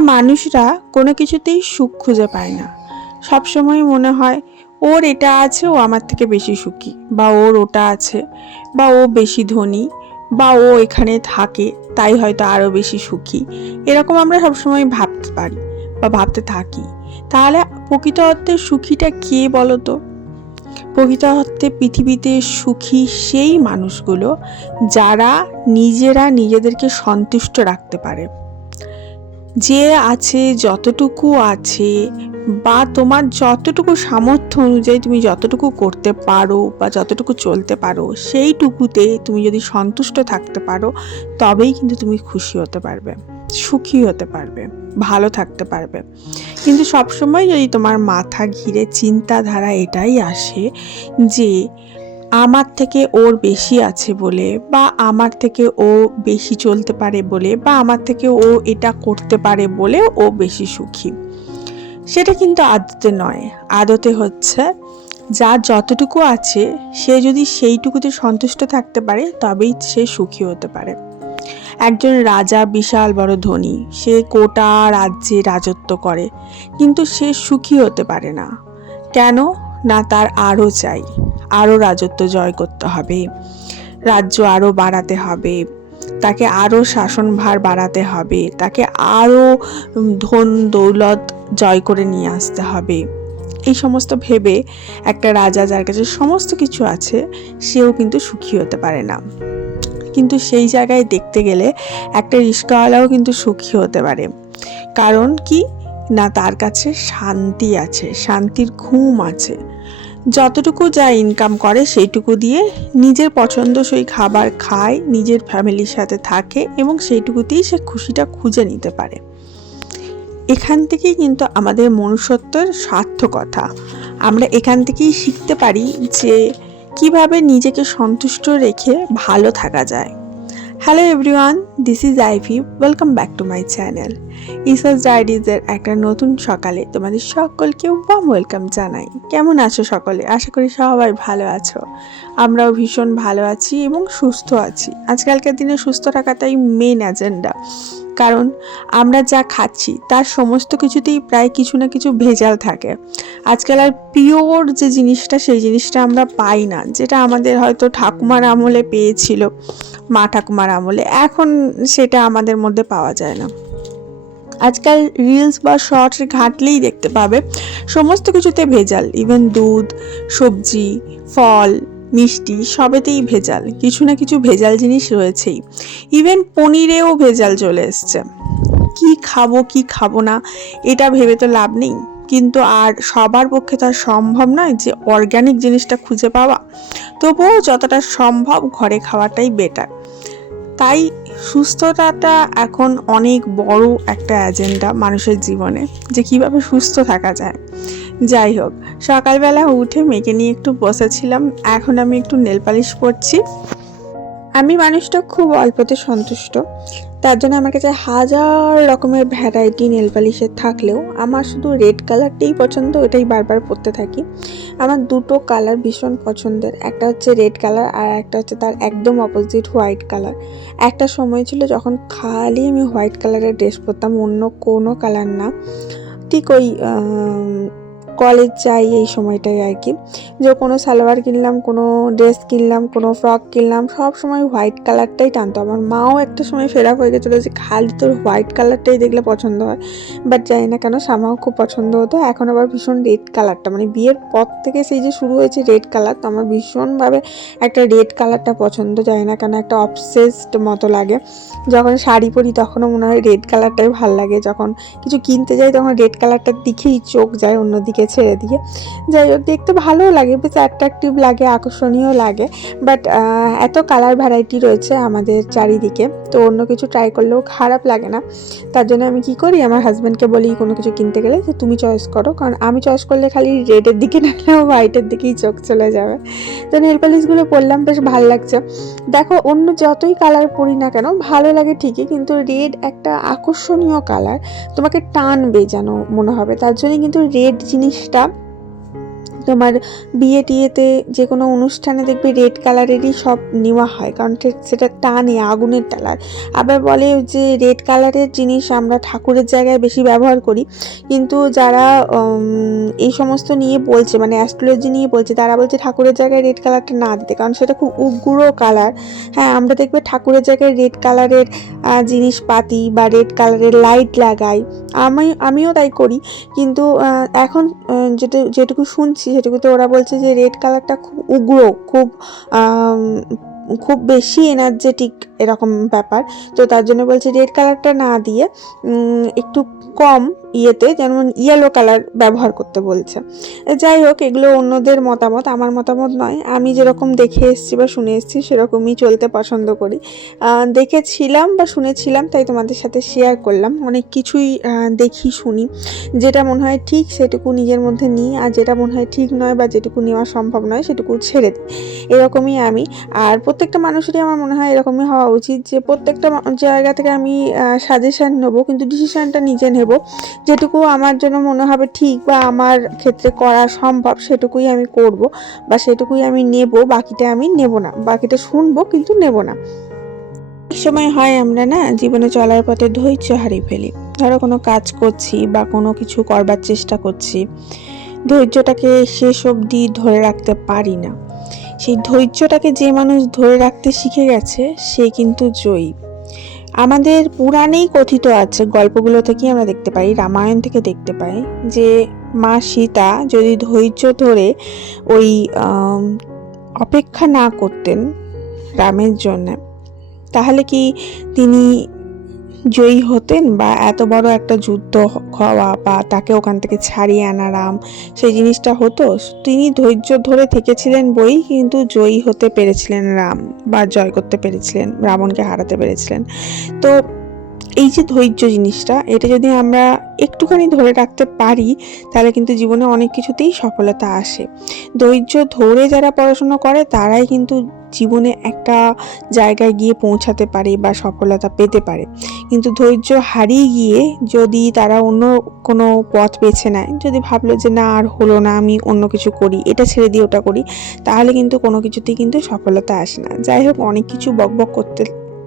মানুষরা কোনো কিছুতেই সুখ খুঁজে পায় না। সবসময় মনে হয়, ওর এটা আছে, ও আমার থেকে বেশি সুখী, বা ওর ওটা আছে, বা ও বেশি ধনী, বা ও এখানে থাকে, তাই হয়তো আরও বেশি সুখী। এরকম আমরা সবসময় ভাবতে পারি, বা ভাবতে থাকি। তাহলে প্রকৃত অর্থে সুখীটা কে বলো তো? প্রকৃত অর্থে পৃথিবীতে সুখী সেই মানুষগুলো যারা নিজেরা নিজেদেরকে সন্তুষ্ট রাখতে পারে। যে আছে যতটুকু আছে বা তোমার যতটুকু সামর্থ্য অনুযায়ী তুমি যতটুকু করতে পারো বা যতটুকু চলতে পারো, সেইটুকুতে তুমি যদি সন্তুষ্ট থাকতে পারো, তবেই কিন্তু তুমি খুশি হতে পারবে, সুখী হতে পারবে, ভালো থাকতে পারবে। কিন্তু সবসময় যদি তোমার মাথা ঘিরে চিন্তাধারা এটাই আসে যে আমার থেকে ওর বেশি আছে বলে, বা আমার থেকে ও বেশি চলতে পারে বলে, বা আমার থেকে ও এটা করতে পারে বলে ও বেশি সুখী। সেটা কিন্তু আদতে নয়। আদতে হচ্ছে, যার যতটুকু আছে, সে যদি সেইটুকুতে সন্তুষ্ট থাকতে পারে, তবেই সে সুখী হতে পারে। একজন রাজা বিশাল বড় ধনী, সে কোটা রাজ্যে রাজত্ব করে, কিন্তু সে সুখী হতে পারে না। কেন? না তার আরও চাই। আরও রাজত্ব জয় করতে হবে। রাজ্য আরও বাড়াতে হবে। তাকে আরও শাসনভার বাড়াতে হবে। তাকে আরও ধন দৌলত জয় করে নিয়ে আসতে হবে। এই সমস্ত ভেবে একটা রাজা যার কাছে সমস্ত কিছু আছে, সেও কিন্তু সুখী হতে পারে না। কিন্তু সেই জায়গায় দেখতে গেলে একটা রিস্কাওয়ালাও কিন্তু সুখী হতে পারে। কারণ কি? না, তার কাছে শান্তি আছে, শান্তির ঘুম আছে। যতটুকু যা ইনকাম করে সেইটুকু দিয়ে নিজের পছন্দসই খাবার খায়, নিজের ফ্যামিলির সাথে থাকে এবং সেইটুকুতেই সে খুশিটা খুঁজে নিতে পারে। এখান থেকেই কিন্তু আমাদের মনুষ্যত্বের সার্থকতা আমরা এখান থেকেই শিখতে পারি যে কীভাবে নিজেকে সন্তুষ্ট রেখে ভালো থাকা যায়। Hello everyone this is Ivy welcome back to my channel ইসাস ডায়েরিজের একটা নতুন সকালে তোমাদের সকলকে ওয়াম ওয়েলকাম জানাই। কেমন আছো সকলে? আশা করি সবাই ভালো আছো। আমরাও ভীষণ ভালো আছি এবং সুস্থ আছি। আজকালকার দিনে সুস্থ থাকাটাই মেন এজেন্ডা কারণ আমরা যা খাচ্ছি, তার সমস্ত কিছুতেই প্রায় কিছু না কিছু ভেজাল থাকে। আজকাল আর পিওর যে জিনিসটা, সেই জিনিসটা আমরা পাই না, যেটা আমাদের হয়তো ঠাকুমার আমলে পেয়েছিল, মা ঠাকুমার আমলে। এখন সেটা আমাদের মধ্যে পাওয়া যায় না। আজকাল রিলস বা শর্টস ঘাটলেই দেখতে পাবে। সমস্ত কিছুতে ভেজাল ইভেন দুধ, সবজি, ফল, মিষ্টি, সবেতেই ভেজাল, কিছু না কিছু ভেজাল জিনিস রয়েছেই। ইভেন পনিরেও ভেজাল চলে এসছে। কি খাব কি খাব না, এটা ভেবে তো লাভ নেই। কিন্তু আর সবার পক্ষে তো আর সম্ভব নয় যে অর্গ্যানিক জিনিসটা খুঁজে পাওয়া। তবুও যতটা সম্ভব ঘরে খাওয়াটাই বেটার তাই সুস্থতাটা এখন অনেক বড় একটা এজেন্ডা মানুষের জীবনে, যে কীভাবে সুস্থ থাকা যায়। যাই হোক, সকালবেলা উঠে মেয়েকে নিয়ে একটু বসেছিলাম, এখন আমি একটু নেলপালিশ করছি। আমি মানুষটা খুব অল্পতে সন্তুষ্ট। তার জন্য আমার কাছে হাজার রকমের ভ্যারাইটি নেল পালিশের থাকলেও আমার শুধু রেড কালারটাই পছন্দ, ওটাই বারবার পরতে থাকি। আমার দুটো কালার ভীষণ পছন্দের, একটা হচ্ছে রেড কালার আর একটা হচ্ছে তার একদম অপোজিট হোয়াইট কালার একটা সময় ছিল যখন খালি আমি হোয়াইট কালারের ড্রেস পরতাম, অন্য কোনো কালার না। ঠিক ওই কলেজ যাই এই সময়টাই আর কি। যে কোনো সালোয়ার কিনলাম, কোনো ড্রেস কিনলাম, কোনো ফ্রক কিনলাম, সব সময় হোয়াইট কালারটাই টানতো। আমার মাও একটা সময় ফেরাপ হয়ে গেছিল যে খালি তোর হোয়াইট কালারটাই দেখলে পছন্দ হয়। বাট জানি না কেন, সামাও খুব পছন্দ হতো। এখন আবার ভীষণ রেড কালারটা মানে বিয়ের পর থেকে সেই যে শুরু হয়েছে রেড কালার, তো আমার ভীষণভাবে একটা রেড কালারটা পছন্দ। জানি না কেন, একটা অবসেসড মতো লাগে। যখন শাড়ি পরি তখনও মনে হয় রেড কালারটাই ভালো লাগে। যখন কিছু কিনতে যাই তখন রেড কালারটার দিকেই চোখ যায় অন্যদিকে। ছেড়ে দিয়ে। যাই হোক, দেখতে ভালোও লাগে, বেশ অ্যাট্রাকটিভ লাগে, আকর্ষণীয় লাগে বাট এত কালার ভ্যারাইটি রয়েছে আমাদের চারিদিকে, তো অন্য কিছু ট্রাই করলেও খারাপ লাগে না। তার জন্য আমি কি করি, আমার হাজব্যান্ডকে বলি, কোনো কিছু কিনতে গেলে যে তুমি চয়েস করো। কারণ আমি চয়েস করলে খালি রেডের দিকে না হোয়াইটের দিকেই চোখ চলে যাবে। তো নেল পালিশগুলো পরলাম, বেশ ভালো লাগছে। দেখো, অন্য যতই কালার পরি না কেন, ভালো লাগে ঠিকই, কিন্তু রেড একটা আকর্ষণীয় কালার তোমাকে টানবে যেন মনে হবে। তার জন্য কিন্তু রেড জিনিসটা। তোমার বিয়ে টিয়েতে যে কোনো অনুষ্ঠানে দেখবে রেড কালারেরই সব নেওয়া হয়, কারণ সেটা টানে, আগুনের টালার আবার বলে যে রেড কালারের জিনিস আমরা ঠাকুরের জায়গায় বেশি ব্যবহার করি। কিন্তু যারা এই সমস্ত নিয়ে বলছে মানে অ্যাস্ট্রোলজি নিয়ে বলছে, তারা বলছে ঠাকুরের জায়গায় রেড কালারটা না দিতে, কারণ সেটা খুব উগ্র কালার। হ্যাঁ আমরা দেখবে ঠাকুরের জায়গায় রেড কালারের জিনিসপাতি বা রেড কালারের লাইট লাগাই। আমি, আমিও তাই করি। কিন্তু এখন যেটা, যেটুকু শুনছি সেটুকু তো ওরা বলছে যে রেড কালারটা খুব উগ্র, খুব খুব বেশি এনার্জেটিক এরকম ব্যাপার। তো তার জন্য বলছে রেড কালারটা না দিয়ে একটু কম ইয়েতে যেমন ইয়েলো কালার ব্যবহার করতে বলছে। যাই হোক, এগুলো অন্যদের মতামত, আমার মতামত নয়। আমি যেরকম দেখে এসেছি বা শুনে এসেছি, সেরকমই চলতে পছন্দ করি। দেখেছিলাম বা শুনেছিলাম, তাই তোমাদের সাথে শেয়ার করলাম। অনেক কিছুই দেখি, শুনি। যেটা মনে হয় ঠিক, সেটুকু নিজের মধ্যে নিই। আর যেটা মনে হয় ঠিক নয় বা যেটুকু নেওয়া সম্ভব নয়, সেটুকু ছেড়ে দিই। এরকমই আমি। আর প্রত্যেকটা মানুষেরই আমার মনে হয় এরকমই হওয়া উচিত যে, প্রত্যেকটা জায়গা থেকে আমি সাজেশান নেব, কিন্তু ডিসিশনটা নিজে নেব। যেটুকু আমার জন্য মনে হবে ঠিক বা আমার ক্ষেত্রে করা সম্ভব, সেটুকুই আমি করব বা সেটুকুই আমি নেব, বাকিটা আমি নেব না। বাকিটা শুনব কিন্তু নেব না। এক সময় হয় আমরা না, জীবনে চলার পথে ধৈর্য হারিয়ে ফেলি। ধরো কোনো কাজ করছি বা কোনো কিছু করবার চেষ্টা করছি, ধৈর্যটাকে শেষ অবধি ধরে রাখতে পারি না। সেই ধৈর্যটাকে যে মানুষ ধরে রাখতে শিখে গেছে, সে কিন্তু জয়ী। আমাদের পুরাণেই কথিত আছে, গল্পগুলো থেকেই আমরা দেখতে পাই রামায়ণ থেকে দেখতে পাই, যে মা সীতা যদি ধৈর্য ধরে ওই অপেক্ষা না করতেন রামের জন্য, তাহলে কি তিনি জয়ী হতেন বা এত বড় একটা যুদ্ধ হওয়া বা তাকে ওখান থেকে ছাড়িয়ে আনা রাম সেই জিনিসটা হতো। তিনি ধৈর্য ধরে থেকেছিলেন বই, কিন্তু জয়ী হতে পেরেছিলেন রাম বা জয় করতে পেরেছিলেন, রাবণকে হারাতে পেরেছিলেন। তো এই যে ধৈর্য জিনিসটা, এটা যদি আমরা একটুখানি ধরে রাখতে পারি, তাহলে কিন্তু জীবনে অনেক কিছুতেই সফলতা আসে। ধৈর্য ধরে যারা পড়াশোনা করে, তারাই কিন্তু জীবনে একটা জায়গায় গিয়ে পৌঁছাতে পারে বা সফলতা পেতে পারে। কিন্তু ধৈর্য হারিয়ে গিয়ে যদি তারা অন্য কোনো পথ বেছে নেয়, যদি ভাবলো যে না, আর হলো না, আমি অন্য কিছু করি, এটা ছেড়ে দিয়ে ওটা করি, তাহলে কিন্তু কোনো কিছুতেই কিন্তু সফলতা আসে না। যাই হোক, অনেক কিছু বকবক করতে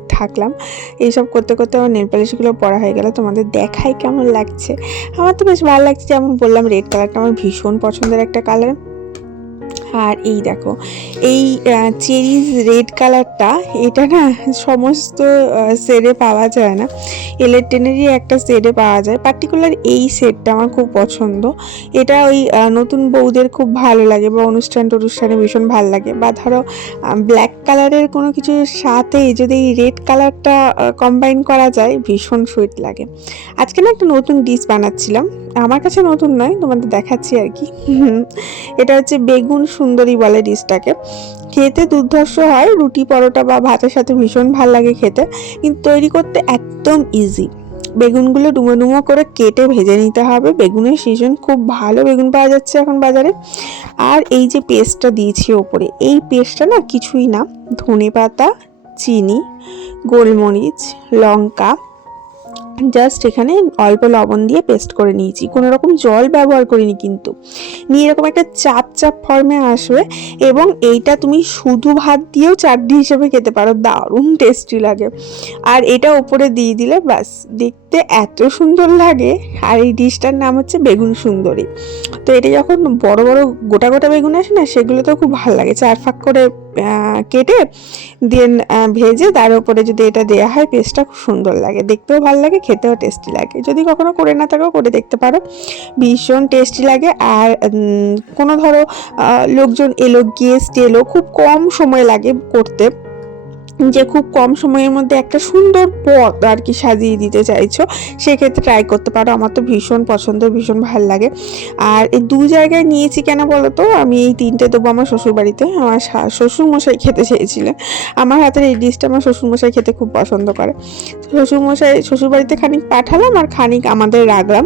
থাকলাম। এইসব করতে করতে আমার নেল পালিশগুলো পড়া হয়ে গেল। তোমাদের দেখাই কেমন লাগছে? আমার তো বেশ ভালো লাগছে। যেমন বললাম রেড কালারটা আমার ভীষণ পছন্দের একটা কালার আর এই দেখো, এই চেরিজ রেড কালারটা, এটা না সমস্ত সেরে পাওয়া যায় না। এলেটেনেরই একটা সেটে পাওয়া যায়। পার্টিকুলার এই সেটটা আমার খুব পছন্দ। এটা ওই নতুন বউদের খুব ভালো লাগে বা অনুষ্ঠান টনুষ্ঠানে ভীষণ ভালো লাগে। বা ধরো ব্ল্যাক কালারের কোনো কিছুর সাথে যদি এই রেড কালারটা কম্বাইন করা যায়, ভীষণ সুইট লাগে। আজকে না একটা নতুন ডিশ বানাচ্ছিলাম। আমার কাছে নতুন নয়, তোমাদের দেখাচ্ছি আর কি। এটা হচ্ছে বেগুন সুন্দরী বলে ডিশটাকে খেতে দুর্ধর্ষ হয়, রুটি পরোটা বা ভাতের সাথে ভীষণ ভালো লাগে খেতে, কিন্তু তৈরি করতে একদম ইজি বেগুনগুলো ডুমো ডুমো করে কেটে ভেজে নিতে হবে। বেগুনের সিজন খুব ভালো বেগুন পাওয়া যাচ্ছে এখন বাজারে। আর এই যে পেস্টটা দিয়েছি ওপরে, এই পেস্টটা না কিছুই না। ধনে পাতা চিনি, গোলমরিচ, লঙ্কা জাস্ট এখানে অল্প লবণ দিয়ে পেস্ট করে নিয়েছি। কোনো রকম জল ব্যবহার করিনি কিন্তু। নিয়ে এরকম একটা চাপ চাপ ফর্মে আসবে এবং এইটা তুমি শুধু ভাত দিয়েও চাটনি হিসেবে খেতে পারো। দারুণ টেস্টি লাগে। আর এটা ওপরে দিয়ে দিলে ব্যাস, দেখতে এত সুন্দর লাগে। আর এই ডিশটার নাম হচ্ছে বেগুন সুন্দরী। তো এটা যখন বড় বড় গোটা গোটা বেগুন আসে না সেগুলোতেও খুব ভালো লাগে। চার ফাঁক করে কেটে দেন ভেজে তার উপরে যদি এটা দেওয়া হয় পেস্টটা খুব সুন্দর লাগে। দেখতেও ভালো লাগে, খেতেও টেস্টি লাগে। যদি কখনো করে না থাকো, করে দেখতে পারো। ভীষণ টেস্টি লাগে। আর কোনো ধরো লোকজন এলো গেস্ট এলো, খুব কম সময় লাগে করতে। যে খুব কম সময়ের মধ্যে একটা সুন্দর পথ আর কি সাজিয়ে দিতে চাইছো, সেক্ষেত্রে ট্রাই করতে পারো। আমার তো ভীষণ পছন্দ, ভীষণ ভালো লাগে। আর এই দু জায়গায় নিয়েছি কেন বলো তো আমি এই তিনটে দেবো আমার শ্বশুরবাড়িতে। আমার শ্বশুরমশাই খেতে চেয়েছিলেন। আমার হাতের এই ডিশটা আমার শ্বশুরমশাই খেতে খুব পছন্দ করে। শ্বশুরমশাই, শ্বশুরবাড়িতে খানিক পাঠালাম আর খানিক আমাদের রাখলাম।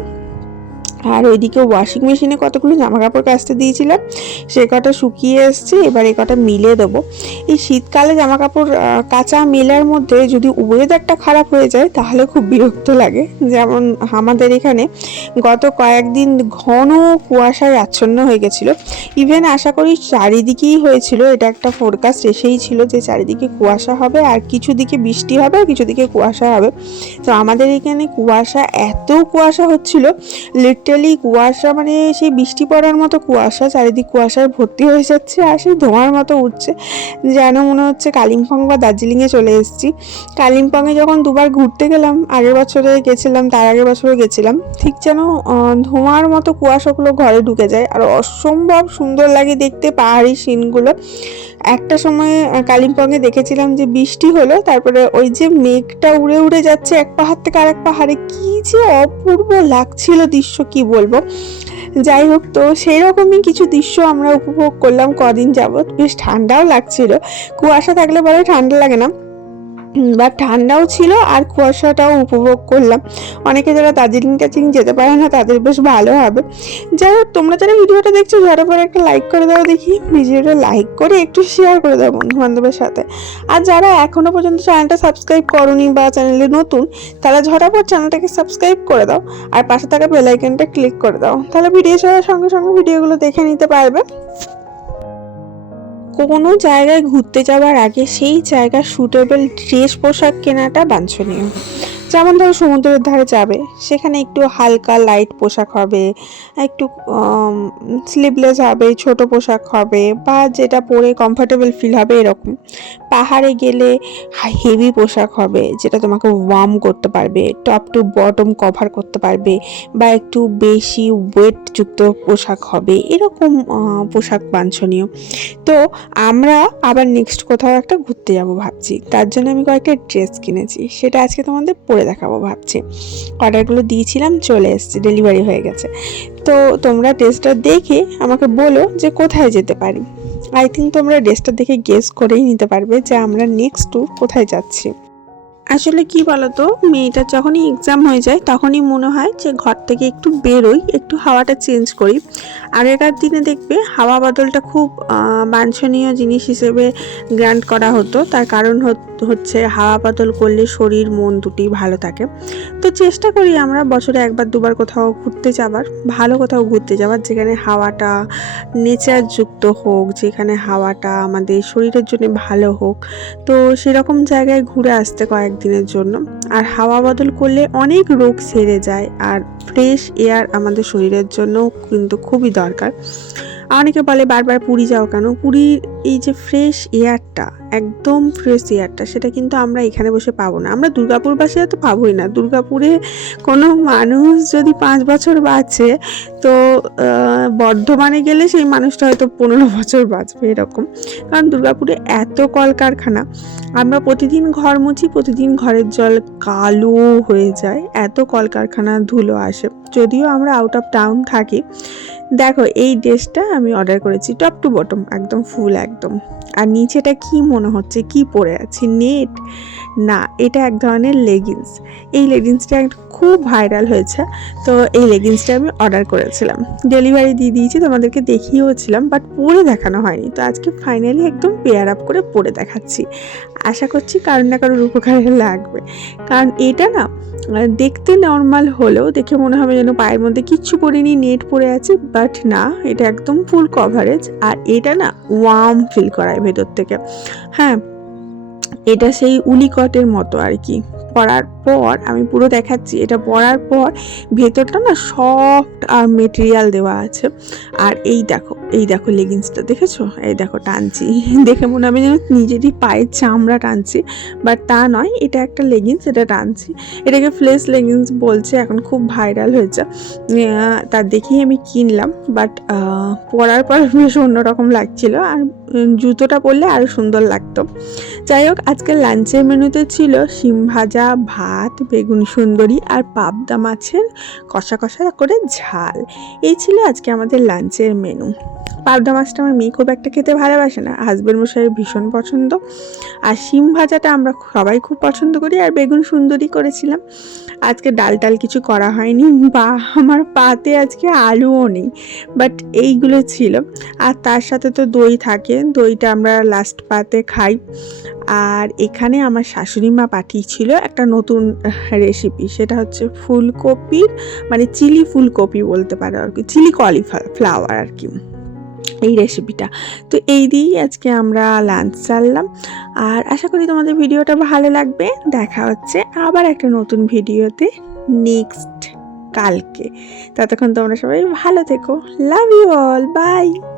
আর ওইদিকে ওয়াশিং মেশিনে কতগুলো জামা কাপড় কাচতে দিয়েছিলাম, সে কটা শুকিয়ে এসছে, এবার এ কটা মিলে দেবো। এই শীতকালে জামা কাপড় কাঁচা মেলার মধ্যে যদি ওয়েদারটা খারাপ হয়ে যায়, তাহলে খুব বিরক্ত লাগে। যেমন আমাদের এখানে গত কয়েকদিন ঘন কুয়াশায় আচ্ছন্ন হয়ে গেছিল। ইভেন আশা করি চারিদিকেই হয়েছিল, এটা একটা ফোরকাস্ট এসেই ছিল যে চারিদিকে কুয়াশা হবে, আর কিছু দিকে বৃষ্টি হবে, আর কিছু দিকে কুয়াশা হবে। তো আমাদের এখানে কুয়াশা, এত কুয়াশা হচ্ছিল লিটারালি কুয়াশা মানে সেই বৃষ্টি পড়ার মতো কুয়াশা, চারিদিক কুয়াশায় ভর্তি হয়ে যাচ্ছে আর সেই ধোঁয়ার মতো উঠছে। যেন মনে হচ্ছে কালিম্পং বা দার্জিলিংয়ে চলে এসেছি। কালিম্পংয়ে যখন দুবার ঘুরতে গেলাম, আগের বছরে গেছিলাম, তার আগের বছরে গেছিলাম, ঠিক যেন ধোঁয়ার মতো কুয়াশাগুলো ঘরে ঢুকে যায়। আর অসম্ভব সুন্দর লাগে দেখতে পাহাড়ি সিনগুলো। একটা সময় কালিম্পংয়ে দেখেছিলাম যে বৃষ্টি হলো, তারপরে ওই যে মেঘটা উড়ে উড়ে যাচ্ছে এক পাহাড় থেকে আরেক পাহাড়ে, কি যে অপূর্ব লাগছিল দৃশ্য, কি বলব। যাই হোক, তো সেই রকমই কিছু দৃশ্য আমরা উপভোগ করলাম কদিন যাবৎ। বেশ ঠান্ডাও লাগছিল। কুয়াশা থাকলে পরে ঠান্ডা লাগে না। বা ঠান্ডাও ছিল আর কুয়াশাটাও উপভোগ করলাম। অনেকে যারা দার্জিলিং টার্জিলিং যেতে পারে না, তাদের বেশ ভালো হবে। যাই হোক, তোমরা যারা ভিডিওটা দেখছ ঝটাপট একটা লাইক করে দাও দেখি। ভিডিওটা লাইক করে একটু শেয়ার করে দাও বন্ধু বান্ধবের সাথে। আর যারা এখনও পর্যন্ত চ্যানেলটা সাবস্ক্রাইব করনি বা চ্যানেলে নতুন, তারা ঝটাপট চ্যানেলটাকে সাবস্ক্রাইব করে দাও। আর পাশে থাকা বেল আইকনটা ক্লিক করে দাও। তাহলে ভিডিও ছাড়ার সঙ্গে সঙ্গে ভিডিওগুলো দেখে নিতে পারবে। কোনো জায়গায় ঘুরতে যাওয়ার আগে সেই জায়গার সুটেবল ড্রেস পোশাক কেনাটা বাঞ্ছনীয়। যেমন ধরো সমুদ্রের ধারে যাবে, সেখানে একটু হালকা লাইট পোশাক হবে, একটু স্লিভলেস হবে, ছোট পোশাক হবে, বা যেটা পরে কমফর্টেবল ফিল হবে এরকম। পাহাড়ে গেলে হেভি পোশাক হবে, যেটা তোমাকে ওয়ার্ম করতে পারবে টপ টু বটম কভার করতে পারবে, বা একটু বেশি ওয়েটযুক্ত পোশাক হবে, এরকম পোশাক বাঞ্ছনীয়। তো আমরা আবার নেক্সট কোথাও একটা ঘুরতে যাব ভাবছি, তার জন্য আমি কয়েকটা ড্রেস কিনেছি, সেটা আজকে তোমাদের পরে দেখাবো ভাবছি। অর্ডারগুলো দিয়েছিলাম, চলে এসেছে ডেলিভারি হয়ে গেছে। তো তোমরা ড্রেসটা দেখে আমাকে বলো যে কোথায় যেতে পারি। আই থিঙ্ক তোমরা ড্রেসটা দেখে গেস করেই নিতে পারবে যে আমরা নেক্সট ট্যুর কোথায় যাচ্ছি। আসলে কি বলতো মেয়েটার যখনই এক্সাম হয়ে যায় তখনই মনে হয় যে ঘর থেকে একটু বেরোই, একটু হাওয়াটা চেঞ্জ করি। আগেকার দিনে দেখবে হাওয়া বদলটা খুব বাঞ্ছনীয় জিনিস হিসেবে গ্রান্ট করা হতো। তার কারণ হচ্ছে হাওয়া বদল করলে শরীর, মন দুটি ভালো থাকে। তো চেষ্টা করি আমরা বছরে একবার, দুবার কোথাও ঘুরতে যাবার ভালো কোথাও ঘুরতে যাবার যেখানে হাওয়াটা নেচার যুক্ত হোক, যেখানে হাওয়াটা আমাদের শরীরের জন্য ভালো হোক। তো সেরকম জায়গায় ঘুরে আসতে কয়েকদিনের জন্য। আর হাওয়া বদল করলে অনেক রোগ সেরে যায় আর ফ্রেশ এয়ার আমাদের শরীরের জন্য কিন্তু খুবই দরকার। অনেকে বলে বারবার পুরী যাও কেন? পুরীর এই যে ফ্রেশ এয়ারটা একদম ফ্রেশ এয়ারটা সেটা কিন্তু আমরা এখানে বসে পাবো না। আমরা দুর্গাপুরবাসীরা তো পাবোই না। দুর্গাপুরে কোনো মানুষ যদি পাঁচ বছর বাঁচে, তো বর্ধমানে গেলে সেই মানুষটা হয়তো পনেরো বছর বাঁচবে এরকম। কারণ দুর্গাপুরে এত কলকারখানা। আমরা প্রতিদিন ঘর মুছি, প্রতিদিন ঘরের জল কালো হয়ে যায়। এত কলকারখানা ধুলো আসে। যদিও আমরা আউট অফ টাউন থাকি দেখো এই ড্রেসটা আমি অর্ডার করেছি টপ টু বটম একদম ফুল একদম। আর নিচেটা কি মনে হচ্ছে? কি পরে আছে? নেট? না, এটা এক ধরনের লেগিংস এই লেগিংসটা খুব ভাইরাল হয়েছে। তো এই লেগিংসটা আমি অর্ডার করেছিলাম। ডেলিভারি দিয়ে দিয়েছি, তোমাদেরকে দেখিয়েওছিলাম বাট পরে দেখানো হয়নি। তো আজকে ফাইনালি একদম পেয়ার আপ করে পরে দেখাচ্ছি। আশা করছি কারণ না কারোর উপকারে লাগবে। কারণ এটা না দেখতে নর্মাল হলেও দেখে মনে হবে যেন পায়ের মধ্যে কিচ্ছু পরিনি, নেট পরে আছে বাট না, এটা একদম ফুল কভারেজ আর এটা না ওয়ার্ম ফিল করায়। ভেতর থেকে। হ্যাঁ এটা সেই উলিকটের মতো আর কি। পরার পর, আমি পুরো দেখাচ্ছি, এটা পরার পর ভেতরটা না সফট আর মেটেরিয়াল দেওয়া আছে। আর এই দেখো এই দেখো লেগিংসটা দেখেছ? এই দেখো টানছি। দেখে মনে হবে যেন নিজেরই পায়ের চামড়া টানছি বাট তা নয়, এটা একটা লেগিংস এটা টানছি। এটাকে ফ্লেস লেগিংস বলছে, এখন খুব ভাইরাল হয়েছে। তা দেখেই আমি কিনলাম বাট পরার পর বেশ অন্যরকম লাগছিল, আর জুতোটা পরলে আরও সুন্দর লাগতো। যাই হোক আজকে লাঞ্চের মেনুতে ছিল শিম ভাজা ভাত, বেগুন সুন্দরী আর পাবদা মাছের কষা কষা করে ঝাল। এই ছিল আজকে আমাদের লাঞ্চের মেনু পাবদা মাছটা আমার মেয়ে খুব একটা খেতে ভালোবাসে না। হাজবেন্ড মশাইয়ের ভীষণ পছন্দ। আর শিম ভাজাটা আমরা সবাই খুব পছন্দ করি আর বেগুন সুন্দরী করেছিলাম। আজকে ডাল টাল কিছু করা হয়নি। বা, আমার পাতে আজকে আলুও নেই। বাট এইগুলো ছিল। আর তার সাথে তো দই থাকে। দইটা আমরা লাস্ট পাতে খাই। আর এখানে আমার শাশুড়ি মা পাঠিয়েছিল একটা নতুন রেসিপি সেটা হচ্ছে ফুলকপির মানে চিলি ফুলকপি বলতে পারো আর কি। চিলি কলিফ্লাওয়ার আর কি। এই রেসিপিটা তো এই দিয়েই আজকে আমরা লাঞ্চ সারলাম আর আশা করি তোমাদের ভিডিওটা ভালো লাগবে। দেখা হচ্ছে আবার একটা নতুন ভিডিওতে নেক্সট কালকে। ততক্ষণ তোমরা সবাই ভালো থেকো। Love you all by